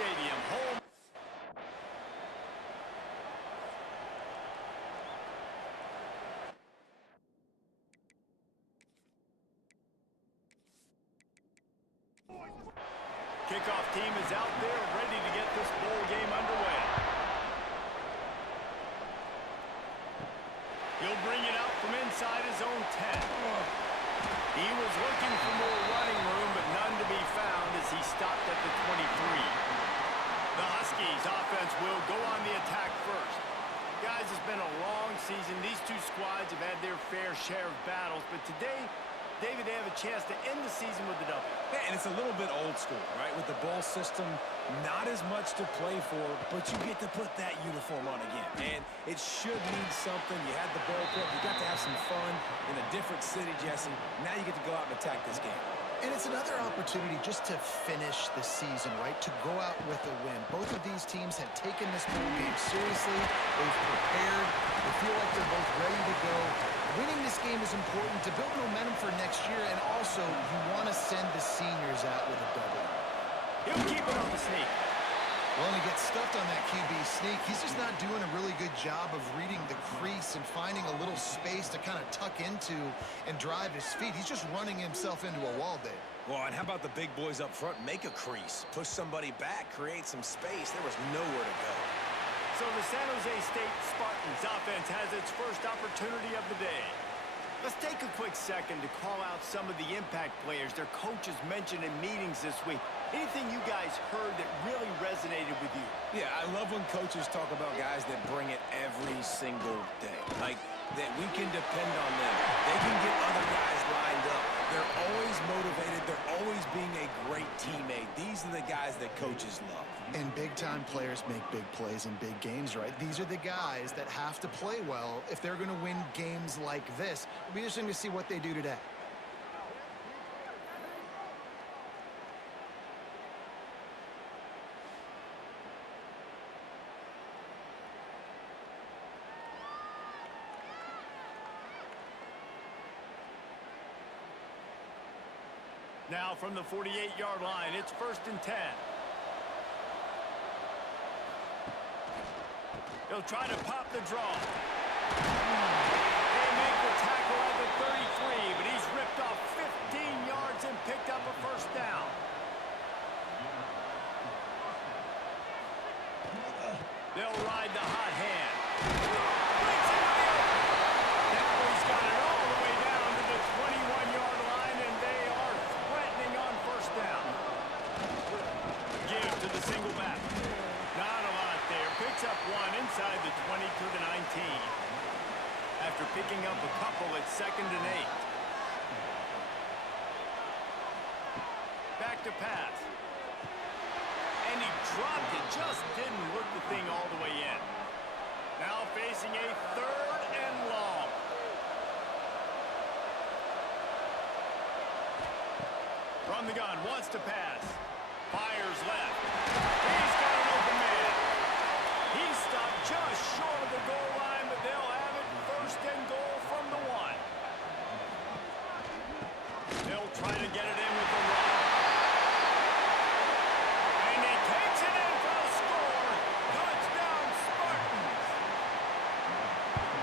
Stadium. Home. Kickoff team is out there ready to get this bowl game underway. He'll bring it out from inside his own 10. He was looking for more running room, but none to be found as he stopped at the 23. The Huskies offense will go on the attack first. Guys, it's been a long season. These two squads have had their fair share of battles, but today, David, they have a chance to end the season with a W. Yeah, and it's a little bit old school, right? With the bowl system, not as much to play for, but you get to put that uniform on again. And it should mean something. You had the bowl prep. You got to have some fun in a different city, Jesse. Now you get to go out and attack this game. And it's another opportunity just to finish the season, right? To go out with a win. Both of these teams have taken this bowl game seriously. They've prepared. They feel like they're both ready to go. Winning this game is important to build momentum for next year, and also you want to send the seniors out with a W. He'll keep it on the sneak. Well, and he gets stuffed on that QB sneak. He's just not doing a really good job of reading the crease and finding a little space to kind of tuck into and drive his feet. He's just running himself into a wall there. Well, and how about the big boys up front? Make a crease. Push somebody back. Create some space. There was nowhere to go. So the San Jose State Spartans offense has its first opportunity of the day. Let's take a quick second to call out some of the impact players their coaches mentioned in meetings this week. Anything you guys heard that really resonated with you? Yeah, I love when coaches talk about guys that bring it every single day. Like, that we can depend on them. They can get other guys lined up. They're always motivated. They're always being a great teammate. These are the guys that coaches love. And big-time players make big plays in big games, right? These are the guys that have to play well if they're going to win games like this. It'll be interesting to see what they do today. Now from the 48-yard line, it's 1st and 10. He'll try to pop the draw. They make the tackle at the 33, but he's ripped off 15 yards and picked up a first down. They'll ride the hot hand. Now he's got it all the way down to the 21-yard line, and they are threatening on first down. Give to the single back. Not a lot there. Picks up one inside the 20 to the 19. After picking up a couple at 2nd and 8. Back to pass. And he dropped it. Just didn't look the thing all the way in. Now facing a 3rd and long. From the gun, wants to pass. Fires left. He's got an open man. He stopped just short of the goal line, but they'll have it 1st and goal from the 1. They'll try to get it in with the run. And he takes it in for the score. Touchdown, Spartans.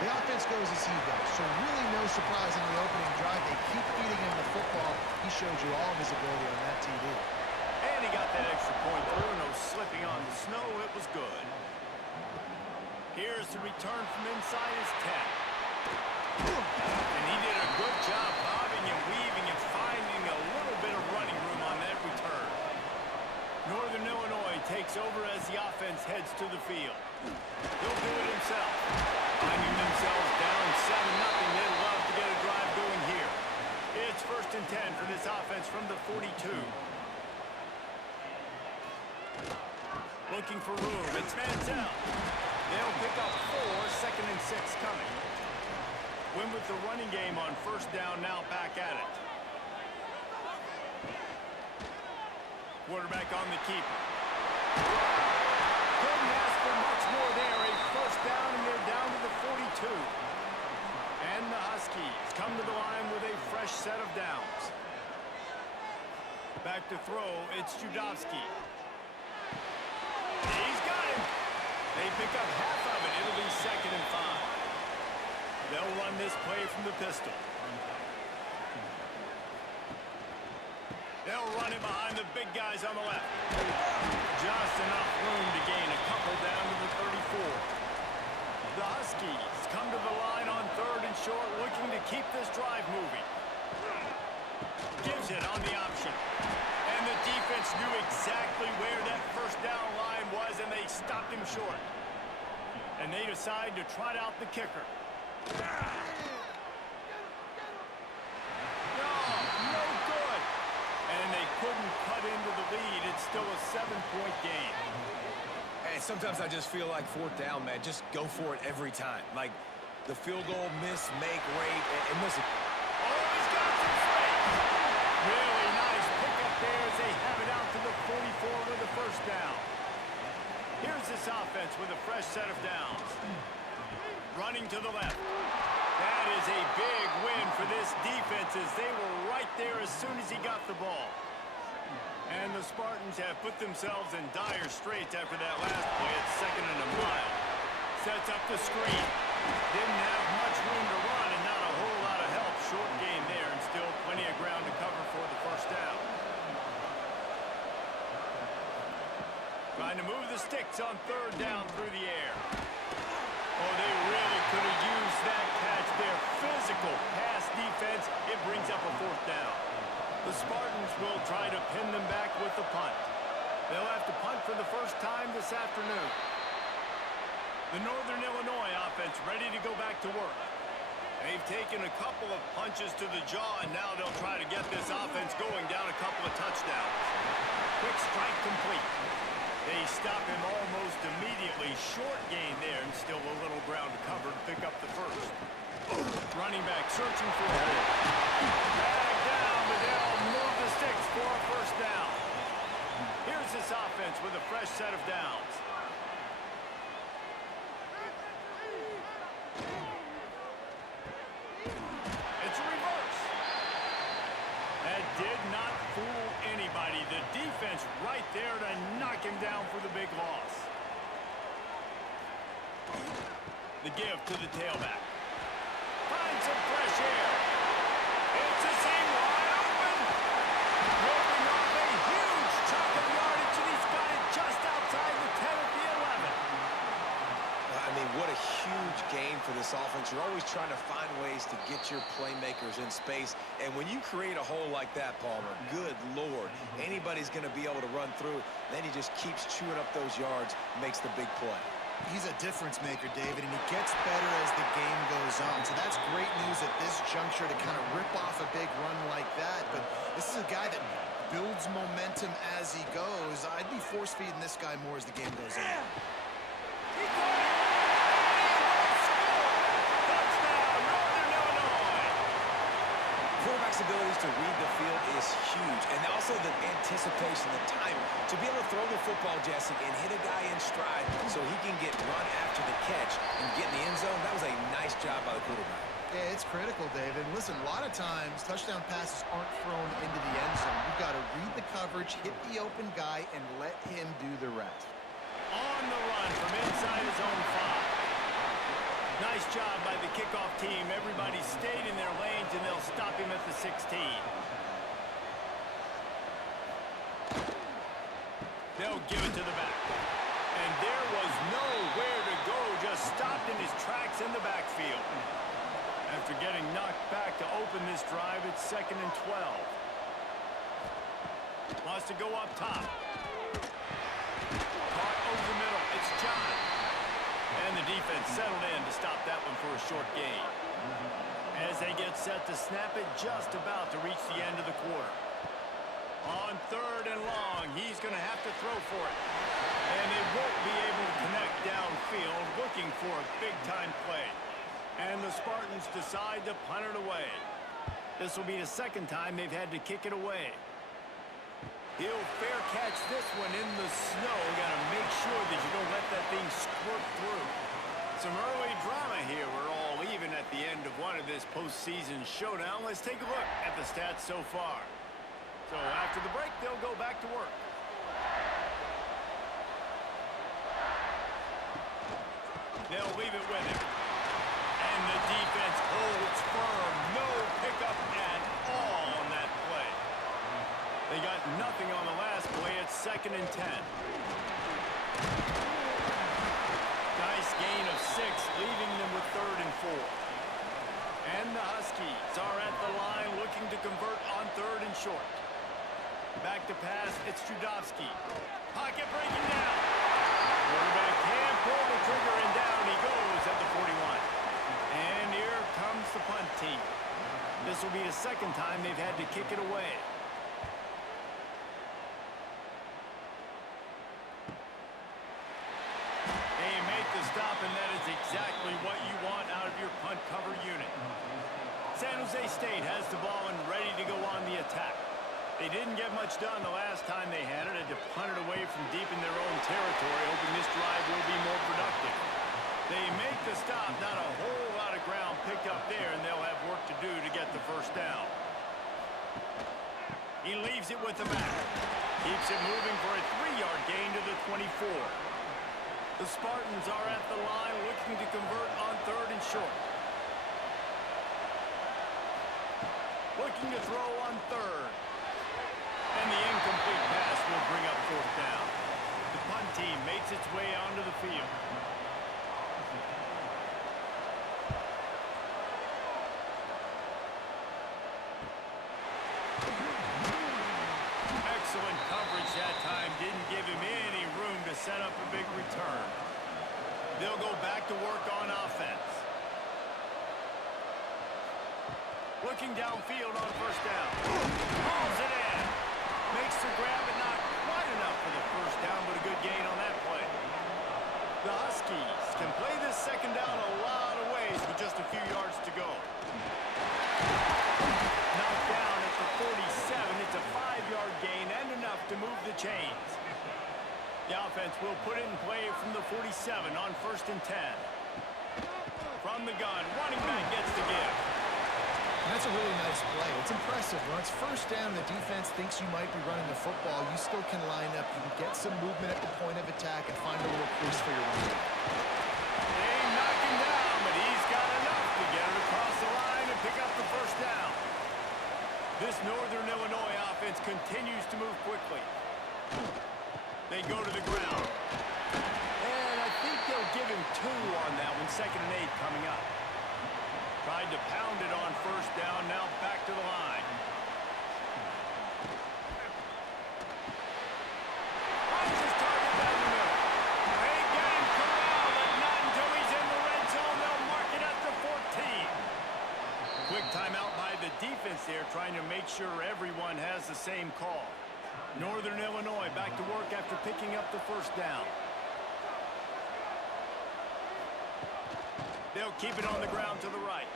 The offense goes as he goes, so really no surprise in the opening drive. They keep feeding him the football. He showed you all of his ability on that TV. And he got that extra point through. No slipping on the snow. It was good. Here's the return from inside his 10. And he did a good job bobbing and weaving and finding a little bit of running room on that return. Northern Illinois takes over as the offense heads to the field. He'll do it himself. Finding themselves down 7-0. They'd love to get a drive going here. It's 1st and 10 for this offense from the 42. Looking for room. It's Manziel. They'll pick up 4, 2nd and 6 coming. Win with the running game on 1st down, now back at it. Quarterback on the keeper. Couldn't ask for much more there. A 1st down, and they're down to the 42. And the Huskies come to the line with a fresh set of downs. Back to throw, it's Judowski. They pick up half of it. It'll be 2nd and 5. They'll run this play from the pistol. They'll run it behind the big guys on the left. Just enough room to gain a couple down to the 34. The Huskies come to the line on 3rd and short, looking to keep this drive moving. Gives it on the option. And the defense knew exactly where that first down line was, and they stopped him short. And they decide to trot out the kicker. No good. And they couldn't cut into the lead. It's still a 7-point game. And sometimes I just feel like 4th down, man. Just go for it every time. Like the field goal miss, make rate, and listen. Oh, he's got some space. Really nice pickup there as they have it out to the 44 with the first down. Here's this offense with a fresh set of downs. Running to the left. That is a big win for this defense as they were right there as soon as he got the ball. And the Spartans have put themselves in dire straits after that last play at 2nd and a mile. Sets up the screen. Didn't have much room to run and not a whole lot of help. Short gain there and still plenty of ground to cover for the first down. Trying to move the sticks on 3rd down through the air. Oh, they really could have used that catch there. Physical pass defense. It brings up a 4th down. The Spartans will try to pin them back with the punt. They'll have to punt for the first time this afternoon. The Northern Illinois offense ready to go back to work. They've taken a couple of punches to the jaw, and now they'll try to get this offense going down a couple of touchdowns. Quick strike complete. They stop him almost immediately. Short gain there, and still a little ground to cover to pick up the first. Running back searching for it. Back down, but they'll move the sticks for a first down. Here's this offense with a fresh set of downs. It's a reverse. That did not fool anybody. The defense right there to knock him down for the big loss. The give to the tailback. Find some fresh air. It's a seam wide open. Ripping off a huge chunk of yardage, and he's got it just outside the 10 at the 11. I mean, what a huge game for this offense. You're always trying to find ways to get your playmakers in space. And when you create a hole like that, Palmer, good Lord, anybody's going to be able to run through. Then he just keeps chewing up those yards, makes the big play. He's a difference maker, David, and he gets better as the game goes on. So that's great news at this juncture to kind of rip off a big run like that. But this is a guy that builds momentum as he goes. I'd be force-feeding this guy more as the game goes on. Quarterback's abilities to read the field is huge, and also the anticipation, the timing, to be able to throw the football, Jesse, and hit a guy in stride so he can get run after the catch and get in the end zone. That was a nice job by the quarterback. Yeah, it's critical, David. Listen, a lot of times touchdown passes aren't thrown into the end zone. You've got to read the coverage, hit the open guy, and let him do the rest. On the run from inside his own 5. Nice job by the kickoff team. Everybody stayed in their lanes, and they'll stop him at the 16. They'll give it to the back. And there was nowhere to go, just stopped in his tracks in the backfield. After getting knocked back to open this drive, it's 2nd and 12. Wants to go up top. Caught over the middle. It's John. And the defense settled in to stop that one for a short gain. As they get set to snap it, just about to reach the end of the quarter. On 3rd and long, he's going to have to throw for it. And they won't be able to connect downfield, looking for a big-time play. And the Spartans decide to punt it away. This will be the 2nd time they've had to kick it away. He'll fair catch this one in the snow. Got to make sure that you don't let that thing squirt through. Some early drama here. We're all even at the end of one of this postseason showdown. Let's take a look at the stats so far. So after the break, they'll go back to work. They'll leave it with him. And the defense holds firm. No pickup at all on that play. They got nothing on the last play. It's 2nd and 10. Nice gain of 6, leaving them with 3rd and 4. And the Huskies are at the line looking to convert on 3rd and short. Back to pass, it's Trudovsky. Pocket breaking down. Quarterback can't pull the trigger, and down he goes at the 41. And here comes the punt team. This will be the 2nd time they've had to kick it away. They make the stop, and that is exactly what you want out of your punt cover unit. San Jose State has the ball and ready to go on the attack. They didn't get much done the last time they had it. Had to punt it away from deep in their own territory, hoping this drive will be more productive. They make the stop, not a whole lot of ground picked up there, and they'll have work to do to get the 1st down. He leaves it with the back. Keeps it moving for a 3-yard gain to the 24. The Spartans are at the line looking to convert on 3rd and short. Looking to throw on 3rd. And the incomplete pass will bring up 4th down. The punt team makes its way onto the field. Excellent coverage that time. Didn't give him any room to set up a big return. They'll go back to work on offense. Looking downfield on 1st down. Pulls it in. Makes the grab, but not quite enough for the 1st down, but a good gain on that play. The Huskies can play this 2nd down a lot of ways with just a few yards to go. Knocked down at the 47. It's a 5-yard gain and enough to move the chains. The offense will put it in play from the 47 on 1st and 10. From the gun, running back gets the give. That's a really nice play. It's impressive. When it's 1st down and the defense thinks you might be running the football, you still can line up. You can get some movement at the point of attack and find a little crease for your running back. They knock him down, but he's got enough to get it across the line and pick up the 1st down. This Northern Illinois offense continues to move quickly. They go to the ground. And I think they'll give him 2 on that one. 2nd and 8 coming up. Tried to pound it on 1st down, now back to the line. Finds his target down the middle. They get him corralled, but not until he's in the red zone. They'll mark it at the 14. Quick timeout by the defense there, trying to make sure everyone has the same call. Northern Illinois back to work after picking up the 1st down. They'll keep it on the ground to the right.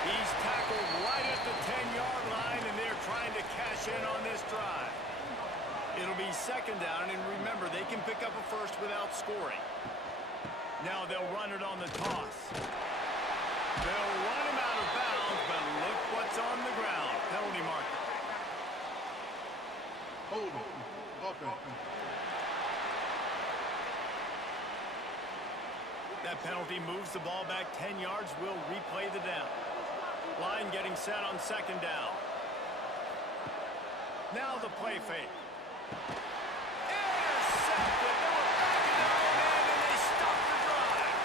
He's tackled right at the 10-yard line, and they're trying to cash in on this drive. It'll be 2nd down, and remember, they can pick up a 1st without scoring. Now they'll run it on the toss. They'll run him out of bounds, but look what's on the ground. Penalty marker. Hold on. Offense. That penalty moves the ball back 10 yards. We'll replay the down. Line getting set on 2nd down. Now the play fake. Intercepted. They were back in their own end, and they stopped the drive.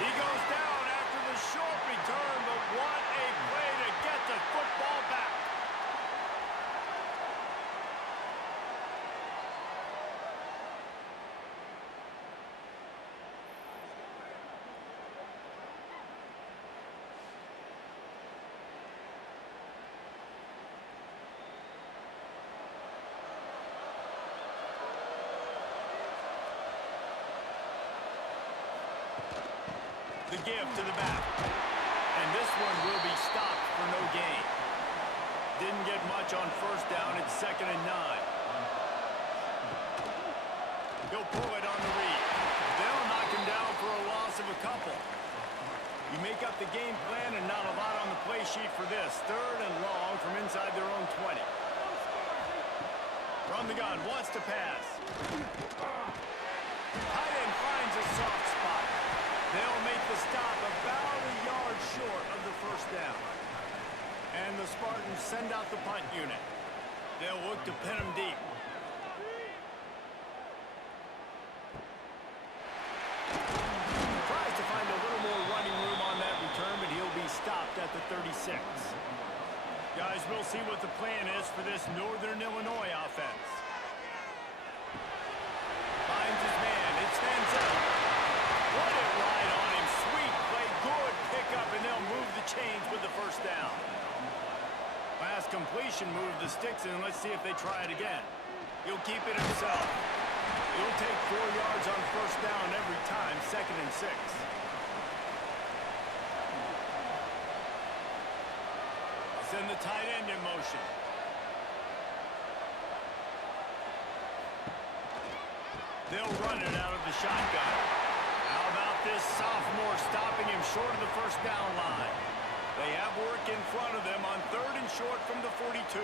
He goes down after the short return, but what a play to get the football back. The give to the back. And this one will be stopped for no gain. Didn't get much on 1st down. It's 2nd and 9. He'll pull it on the read. They'll knock him down for a loss of a couple. You make up the game plan and not a lot on the play sheet for this. 3rd and long from inside their own 20. From the gun, wants to pass. Tight end finds a soft spot. They'll make the stop about a yard short of the first down. And the Spartans send out the punt unit. They'll look to pin him deep. Tries to find a little more running room on that return, but he'll be stopped at the 36. Guys, we'll see what the plan is for this Northern Illinois offense. Finds his man. It stands out. Put it right on him. Sweet play. Good pickup, and they'll move the chains with the first down. Pass completion, move the sticks, and let's see if they try it again. He'll keep it himself. He'll take 4 yards on first down every time, 2nd and 6. Send the tight end in motion. They'll run it out of the shotgun. How about this sophomore stopping him short of the first down line? They have work in front of them on 3rd and short from the 42.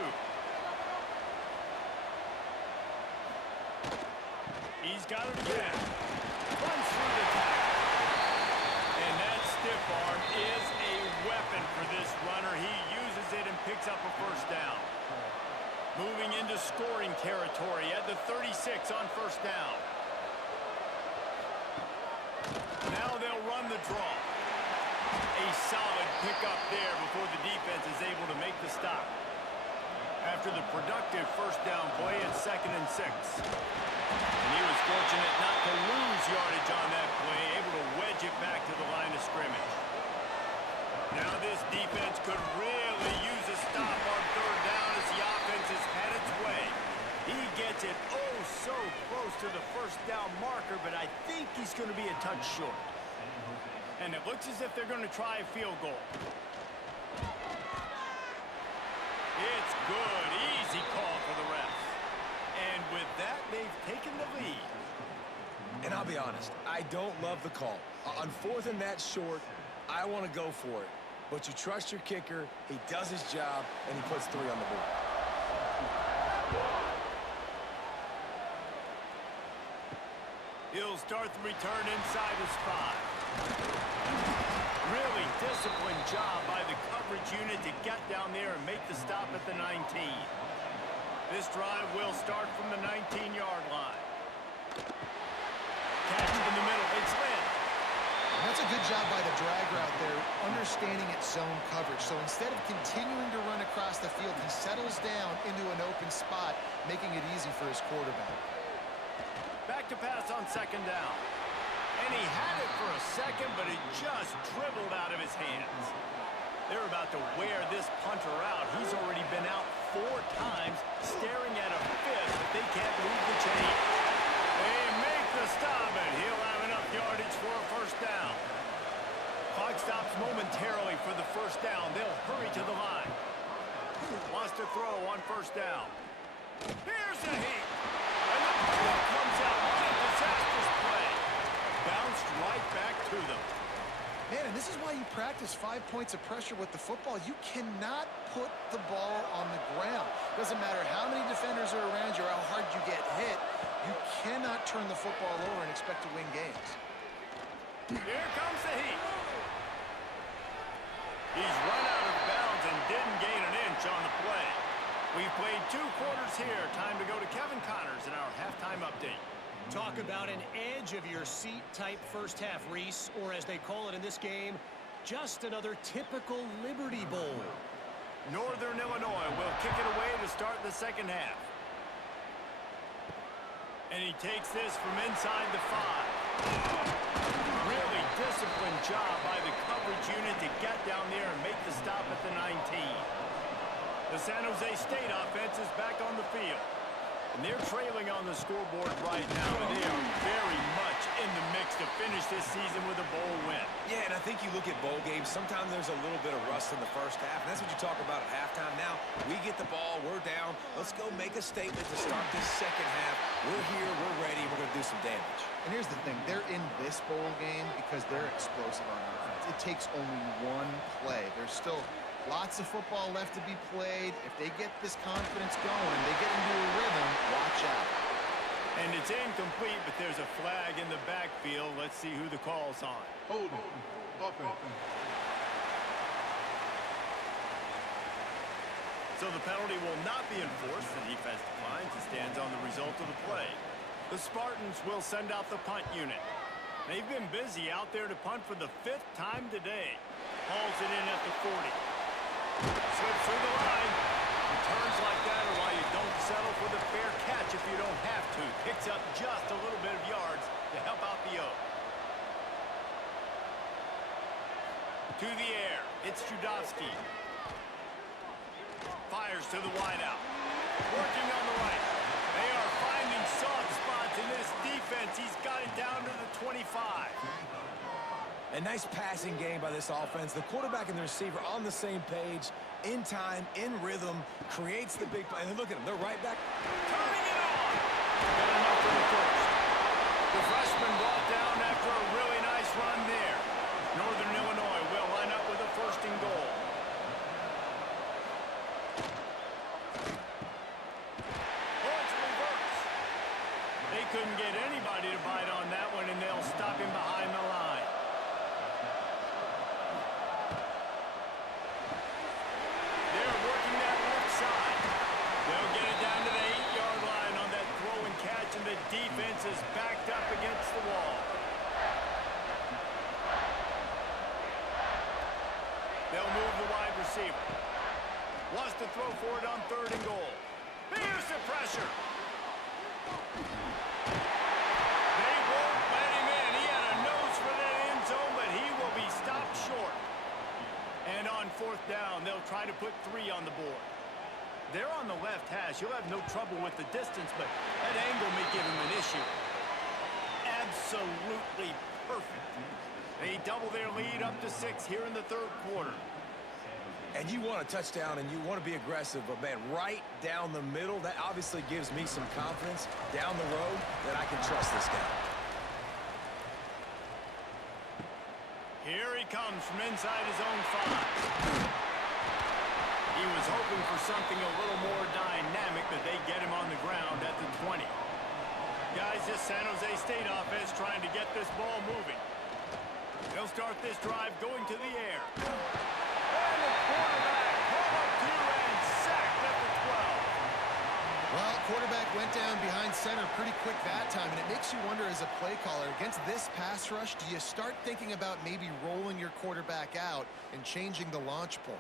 He's got it again. Runs through the tackle. And that stiff arm is a weapon for this runner. He uses it and picks up a first down. Moving into scoring territory at the 36 on first down. Now they'll run the draw. A solid pickup there before the defense is able to make the stop. After the productive first down play, it's 2nd and 6. And he was fortunate not to lose yardage on that play, able to wedge it back to the line of scrimmage. Now this defense could really use a stop on 3rd down as the offense has had its way. He gets it oh so close to the first down marker, but I think he's going to be a touch short. And it looks as if they're going to try a field goal. It's good. Easy call for the refs. And with that, they've taken the lead. And I'll be honest, I don't love the call. On 4th and that short, I want to go for it. But you trust your kicker, he does his job, and he puts 3 on the board. He'll start the return inside his 5. Really disciplined job by the coverage unit to get down there and make the stop at the 19. This drive will start from the 19-yard line. Catch in the middle. It's Lynn. That's a good job by the drag route there, understanding its zone coverage. So instead of continuing to run across the field, he settles down into an open spot, making it easy for his quarterback. Back to pass on 2nd down. And he had it for a second, but it just dribbled out of his hands. They're about to wear this punter out. He's already been out 4 times, staring at a 5th, but they can't move the chain. They make the stop, and he'll have enough yardage for a first down. Clock stops momentarily for the first down. They'll hurry to the line. Wants to throw on first down. Here's a heat. And the ball comes out. What a disastrous play. Bounced right back to them. Man, and this is why you practice 5 points of pressure with the football. You cannot put the ball on the ground. Doesn't matter how many defenders are around you or how hard you get hit. You cannot turn the football over and expect to win games. Here comes the heat. He's run out of bounds and didn't gain an inch on the play. We've played 2 quarters here. Time to go to Kevin Connors in our halftime update. Talk about an edge-of-your-seat type first half, Reese, or as they call it in this game, just another typical Liberty Bowl. Northern Illinois will kick it away to start the second half. And he takes this from inside the 5. Really disciplined job by the coverage unit to get down there and make the stop at the 19. The San Jose State offense is back on the field. And they're trailing on the scoreboard right now, and they are very much in the mix to finish this season with a bowl win. Yeah, and I think you look at bowl games, sometimes there's a little bit of rust in the first half, and that's what you talk about at halftime. Now, we get the ball, we're down. Let's go make a statement to start this second half. We're here, we're ready, we're going to do some damage. And here's the thing. They're in this bowl game because they're explosive on offense. It takes only one play. There's still lots of football left to be played. If they get this confidence going and they get into a rhythm, watch out. And it's incomplete, but there's a flag in the backfield. Let's see who the call's on. Hold it. Offense. So the penalty will not be enforced. The defense declines and stands on the result of the play. The Spartans will send out the punt unit. They've been busy out there to punt for the 5th time today. Hauls it in at the 40. Slips through the line. Returns like that are why you don't settle for the fair catch if you don't have to. Picks up just a little bit of yards to help out the O. To the air. It's Judowski. Fires to the wideout. Working on the right. They are finding soft spots in this defense. He's got it down to the 25. A nice passing game by this offense. The quarterback and the receiver on the same page, in time, in rhythm, creates the big play. And look at them, they're right back. Turning it on. Got enough for the first. The freshman brought down after a really nice run there. Northern Illinois will line up with a 1st and goal. They couldn't get anybody to bite on that one, and they'll stop him behind the line. They're working that left side. They'll get it down to the 8-yard line on that throw and catch, and the defense is backed up against the wall. They'll move the wide receiver. Wants to throw for it on 3rd and goal. Here's the pressure. They won't let him in. He had a nose for that end zone, but he will be stopped short. And on 4th down, they'll try to put 3 on the board. They're on the left hash. He'll have no trouble with the distance, but that angle may give him an issue. Absolutely perfect. They double their lead up to 6 here in the 3rd quarter. And you want a touchdown and you want to be aggressive, but man, right down the middle, that obviously gives me some confidence down the road that I can trust this guy. Here he comes from inside his own 5. He was hoping for something a little more dynamic, but they get him on the ground at the 20. Guys, this San Jose State offense trying to get this ball moving. They'll start this drive going to the air. And the quarterback pulled up here and sacked at the 12. Well, quarterback went down behind center pretty quick that time, and it makes you wonder as a play caller, against this pass rush, do you start thinking about maybe rolling your quarterback out and changing the launch point?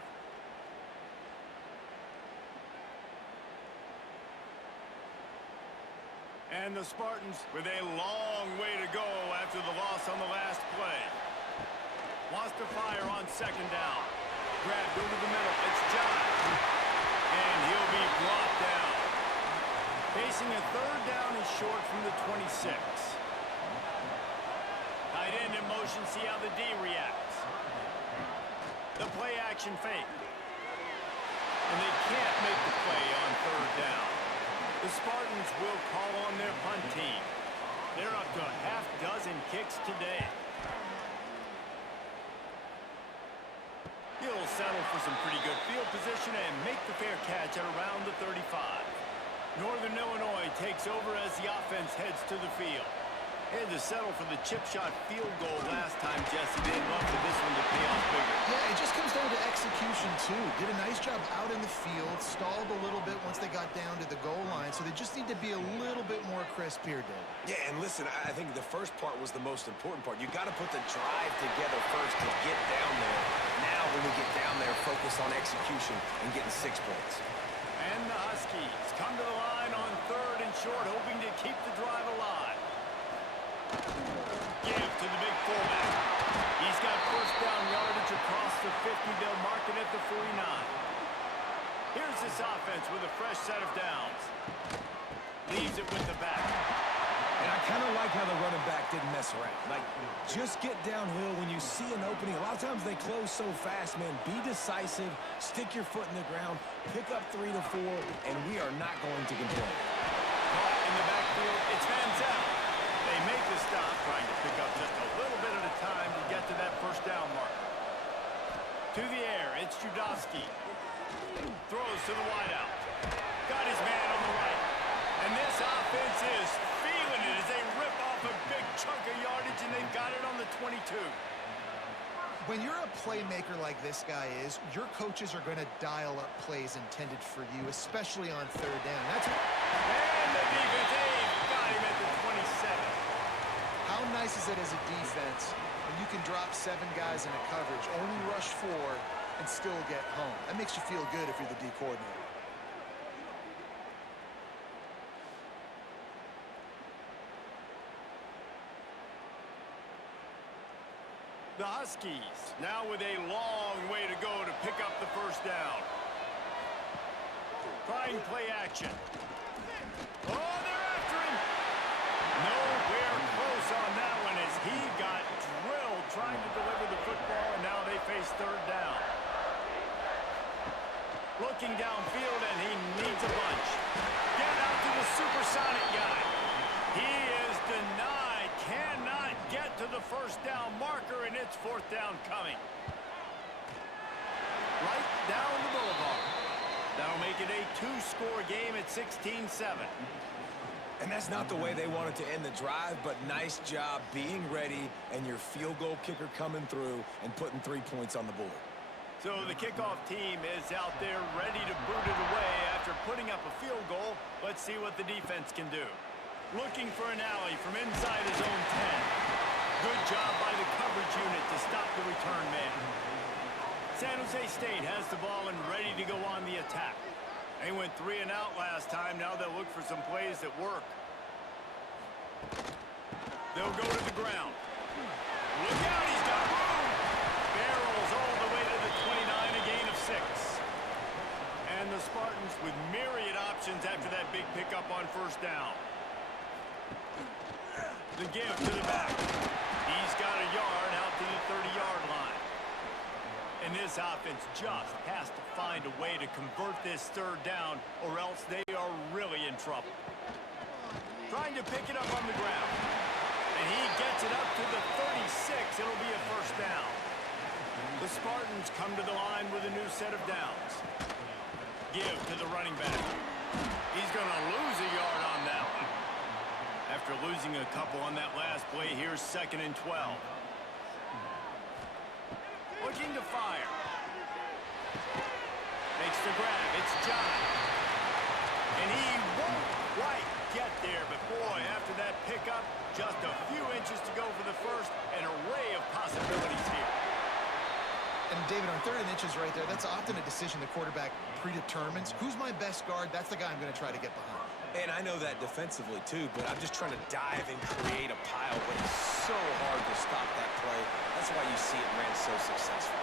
And the Spartans with a long way to go after the loss on the last play. Wants to fire on 2nd down. Grabbed over the middle. It's John. And he'll be brought down. Facing a 3rd down and short from the 26. Tight end in motion. See how the D reacts. The play action fake. And they can't make the play on 3rd down. The Spartans will call on their punt team. They're up to a half-dozen kicks today. He'll settle for some pretty good field position and make the fair catch at around the 35. Northern Illinois takes over as the offense heads to the field. Had to settle for the chip shot field goal last time, Jesse. They'd love for this one to pay off bigger. Yeah, it just comes down to execution, too. Did a nice job out in the field, stalled a little bit once they got down to the goal line, so they just need to be a little bit more crisp here, Dave. Yeah, and listen, I think the first part was the most important part. You got to put the drive together first to get down there. Now, when we get down there, focus on execution and getting 6 points. And the Huskies come to the line on 3rd and short, hoping to keep the drive alive. Give to the big fullback. He's got 1st down yardage across the 50. They'll mark it at the 49. Here's this offense with a fresh set of downs. Leaves it with the back. And I kind of like how the running back didn't mess around. Like, just get downhill when you see an opening. A lot of times they close so fast, man. Be decisive, stick your foot in the ground, pick up 3 to 4, and we are not going to complain. Caught in the backfield, it's Manziel. They make the stop, trying to pick up just a little bit at a time to get to that 1st down mark. To the air, it's Judowski. Throws to the wideout. Got his man on the right. And this offense is they've got it on the 22. When you're a playmaker like this guy is, your coaches are going to dial up plays intended for you, especially on third down. That's what... And the defense, they've got him at the 27. How nice is it as a defense when you can drop 7 guys in a coverage, only rush 4, and still get home? That makes you feel good if you're the D coordinator. The Huskies now with a long way to go to pick up the first down. Trying play action. Oh, they're after him. Nowhere close on that one as he got drilled trying to deliver the football, and now they face third down. Looking downfield, and he needs a bunch. Get out to the supersonic guy. He is denied. Cannot get to the first down marker, and it's fourth down coming. Right down the boulevard. That'll make it a 2-score game at 16-7. And that's not the way they wanted to end the drive, but nice job being ready and your field goal kicker coming through and putting 3 points on the board. So the kickoff team is out there ready to boot it away after putting up a field goal. Let's see what the defense can do. Looking for an alley from inside his own 10. Good job by the coverage unit to stop the return man. San Jose State has the ball and ready to go on the attack. They went 3 and out last time. Now they'll look for some plays that work. They'll go to the ground. Look out, he's got room. Barrels all the way to the 29, a gain of 6. And the Spartans with myriad options after that big pickup on first down. The give to the back. He's got a yard out to the 30-yard line. And this offense just has to find a way to convert this third down, or else they are really in trouble. Trying to pick it up on the ground. And he gets it up to the 36. It'll be a first down. The Spartans come to the line with a new set of downs. Give to the running back. He's going to lose a yard on that one. After losing a couple on that last play, here's 2nd and 12. Looking to fire. Makes the grab. It's John. And he won't quite get there, but boy, after that pickup, just a few inches to go for the first. An array of possibilities here. And David, on 3rd and inches right there, that's often a decision the quarterback predetermines. Who's my best guard? That's the guy I'm going to try to get behind. And I know that defensively, too, but I'm just trying to dive and create a pile, but it's so hard to stop that play. That's why you see it ran so successful.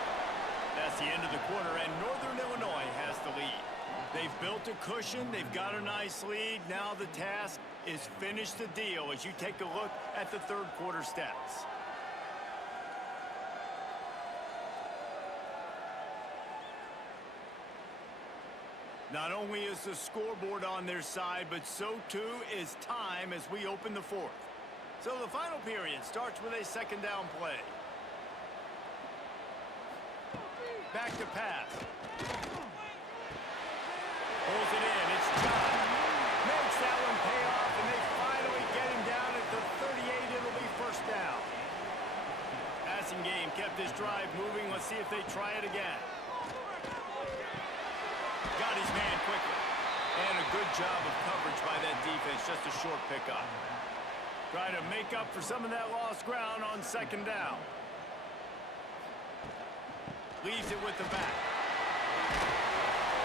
That's the end of the quarter, and Northern Illinois has the lead. They've built a cushion. They've got a nice lead. Now the task is finish the deal as you take a look at the third quarter stats. Not only is the scoreboard on their side, but so too is time as we open the fourth. So the final period starts with a 2nd down play. Back to pass. Pulls it in. It's John. Makes that one pay off, and they finally get him down at the 38. It'll be first down. Passing game kept this drive moving. Let's see if they try it again. Got his man quickly. And a good job of coverage by that defense. Just a short pickup. Try to make up for some of that lost ground on 2nd down. Leaves it with the back.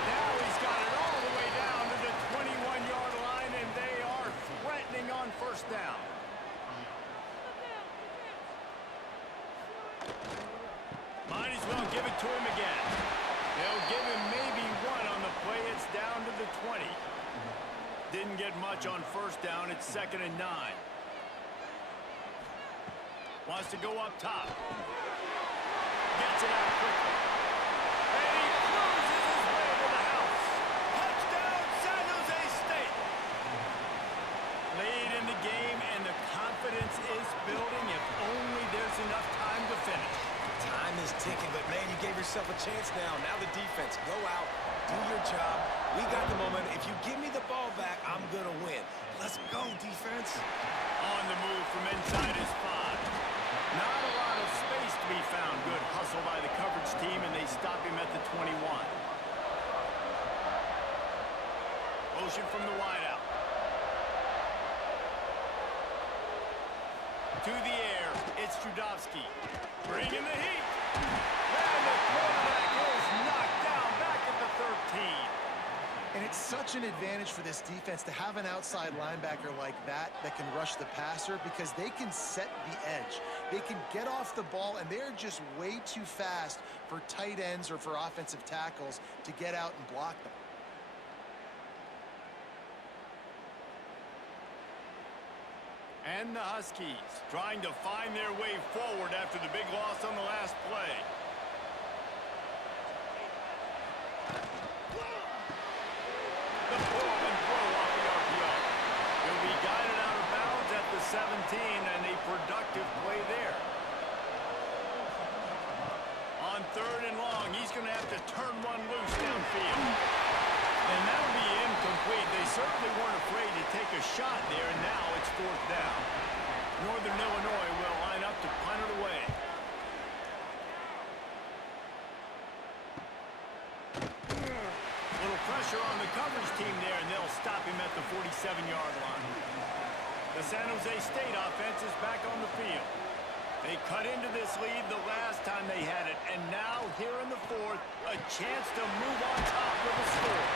Now he's got it all the way down to the 21-yard line, and they are threatening on first down. Might as well give it to him again. They'll give him maybe one on the play. It's down to the 20. Didn't get much on first down. It's 2nd and 9. Wants to go up top. Gets it out quickly. And he cruises his way to the house. Touchdown, San Jose State. Late in the game, and the confidence is building if only there's enough time to finish. Time is ticking, but, man, you gave yourself a chance now. Now the defense, go out, do your job. We got the momentum. If you give me the ball back, I'm going to win. Let's go, defense. On the move from inside his 5. Not a lot of space to be found. Good hustle by the coverage team, and they stop him at the 21. Motion from the wideout. To the air, it's Trudovsky. Bringing the heat. And the quarterback is knocked down back at the 13. And it's such an advantage for this defense to have an outside linebacker like that can rush the passer because they can set the edge. They can get off the ball, and they're just way too fast for tight ends or for offensive tackles to get out and block them. And the Huskies trying to find their way forward after the big loss on the last play. The pull and throw off the RPO. He'll be guided out of bounds at the 17, and a productive play there. On 3rd and long, he's going to have to turn one loose downfield. And that'll be incomplete. They certainly weren't afraid to take a shot there, and now it's 4th down. Northern Illinois will line up to punt it away. Little pressure on the coverage team there, and they'll stop him at the 47-yard line. The San Jose State offense is back on the field. They cut into this lead the last time they had it, and now here in the 4th, a chance to move on top with a score.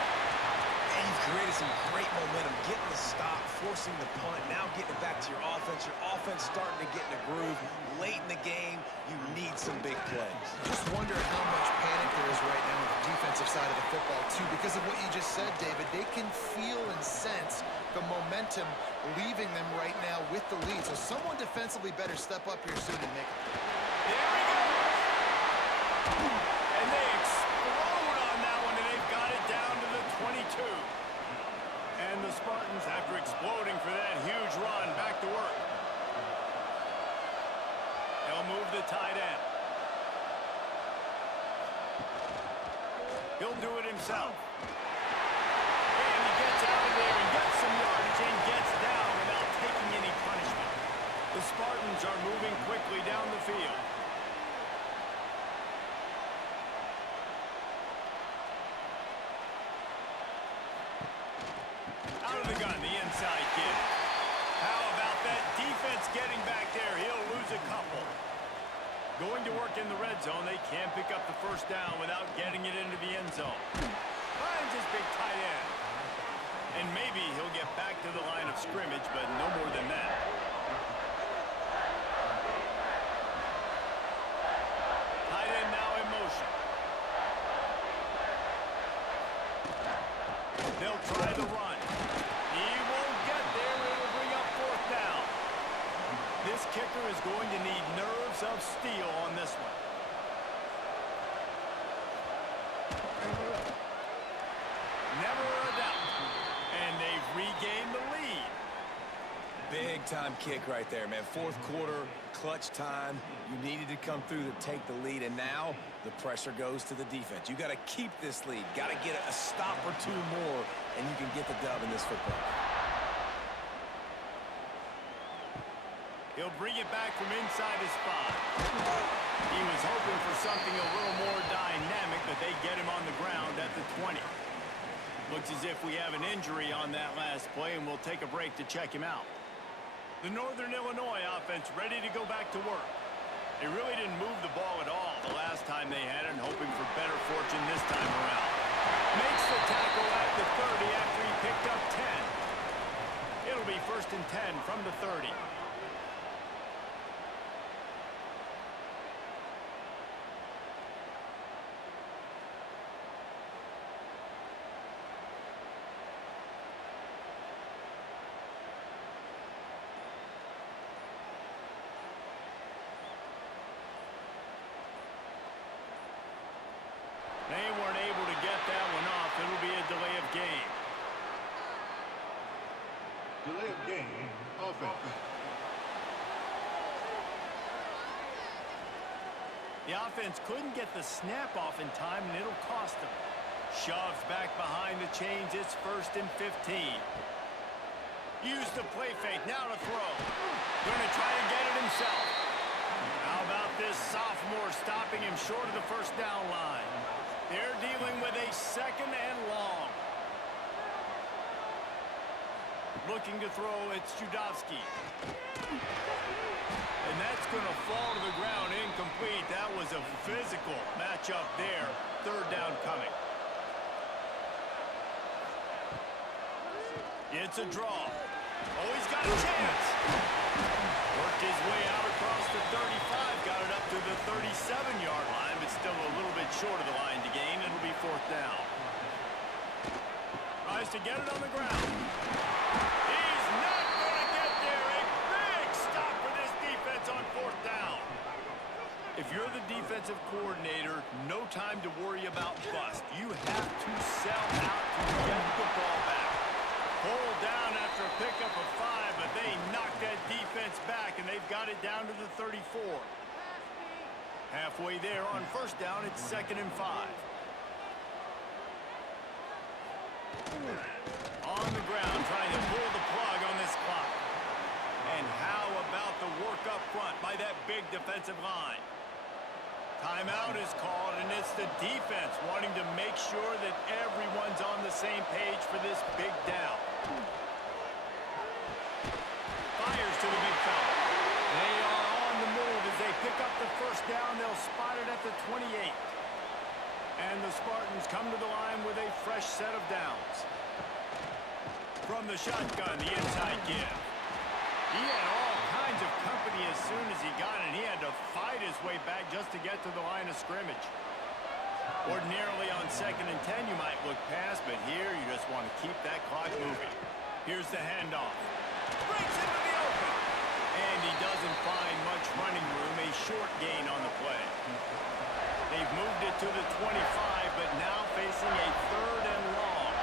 And you've created some great momentum, getting the stop, forcing the punt, now getting it back to your offense. Your offense starting to get in a groove. Late in the game, you need some big plays. Just wonder how much panic there is right now on the defensive side of the football, too, because of what you just said, David. They can feel and sense the momentum leaving them right now with the lead. So someone defensively better step up here soon and make it. There he goes! And they explode on that one, and they've got it down to the 22. And the Spartans, after exploding for that huge run, back to work. They'll move the tight end. He'll do it himself. And he gets out of there and gets some yardage and gets down without taking any punishment. The Spartans are moving quickly down the field. Out of the gun, the inside kid. How about that defense getting back there? He'll lose a couple. Going to work in the red zone. They can't pick up the 1st down without getting it into the end zone. Finds his big tight end. And maybe he'll get back to the line of scrimmage, but no more than that. Tight end now in motion. They'll try the run. He won't get there. It'll bring up 4th down. This kicker is going to need nerves of steel on this one. Never a doubt. And they've regained the lead. Big-time kick right there, man. 4th quarter, clutch time. You needed to come through to take the lead, and now the pressure goes to the defense. You got to keep this lead. Got to get a stop or two more, and you can get the dub in this football. He'll bring it back from inside his 5. He was hoping for something a little more dynamic, but they get him on the ground at the 20. Looks as if we have an injury on that last play, and we'll take a break to check him out. The Northern Illinois offense ready to go back to work. They really didn't move the ball at all the last time they had it, and hoping for better fortune this time around. Makes the tackle at the 30 after he picked up 10. It'll be 1st and 10 from the 30. They weren't able to get that one off. It'll be a delay of game. Delay of game, offense. The offense couldn't get the snap off in time, and it'll cost them. Shoves back behind the chains. It's 1st and 15. Use the play fake. Now to throw. Going to try to get it himself. this sophomore stopping him short of the first down line. They're dealing with a second and long. Looking to throw, it's Judowski. And that's going to fall to the ground incomplete. That was a physical matchup there. Third down coming. It's a draw. Oh, he's got a chance. Worked his way out across the 35. Got it up to the 37-yard line, but still a little bit short of the line to gain. It'll be fourth down. Tries to get it on the ground. He's not going to get there. A big stop for this defense on fourth down. If you're the defensive coordinator, no time to worry about bust. You have to sell out to get the ball back. Pulled down after a pickup of 5, but they knocked that defense back, and they've got it down to the 34. Halfway there on first down, it's 2nd and 5. On the ground, trying to pull the plug on this clock. And how about the work up front by that big defensive line? Timeout is called, and it's the defense wanting to make sure that everyone's on the same page for this big down. Fires to the big fella. They are on the move as they pick up the first down. They'll spot it at the 28. And the Spartans come to the line with a fresh set of downs. From the shotgun, the inside give. He had all kinds of company as soon as he got it. He had to fight his way back just to get to the line of scrimmage. Ordinarily on 2nd and 10, you might look past, but here you just want to keep that clock moving. Here's the handoff. Breaks into the open. And he doesn't find much running room. A short gain on the play. They've moved it to the 25, but now facing a 3rd and long.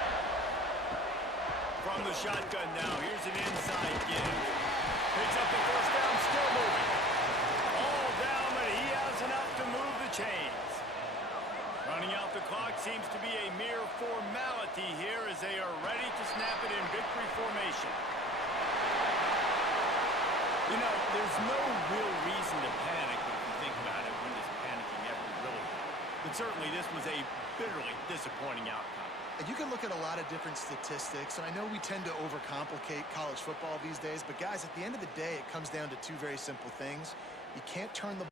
From the shotgun now, here's an inside give. Picks up the first down, still moving. All down, but he has enough to move the chains. Running out the clock seems to be a mere formality here as they are ready to snap it in victory formation. You know, there's no real reason to panic, but if you think about it, when does panicking ever really happen? But certainly this was a bitterly disappointing outcome. And you can look at a lot of different statistics, and I know we tend to overcomplicate college football these days, but guys, at the end of the day, it comes down to two very simple things. You can't turn the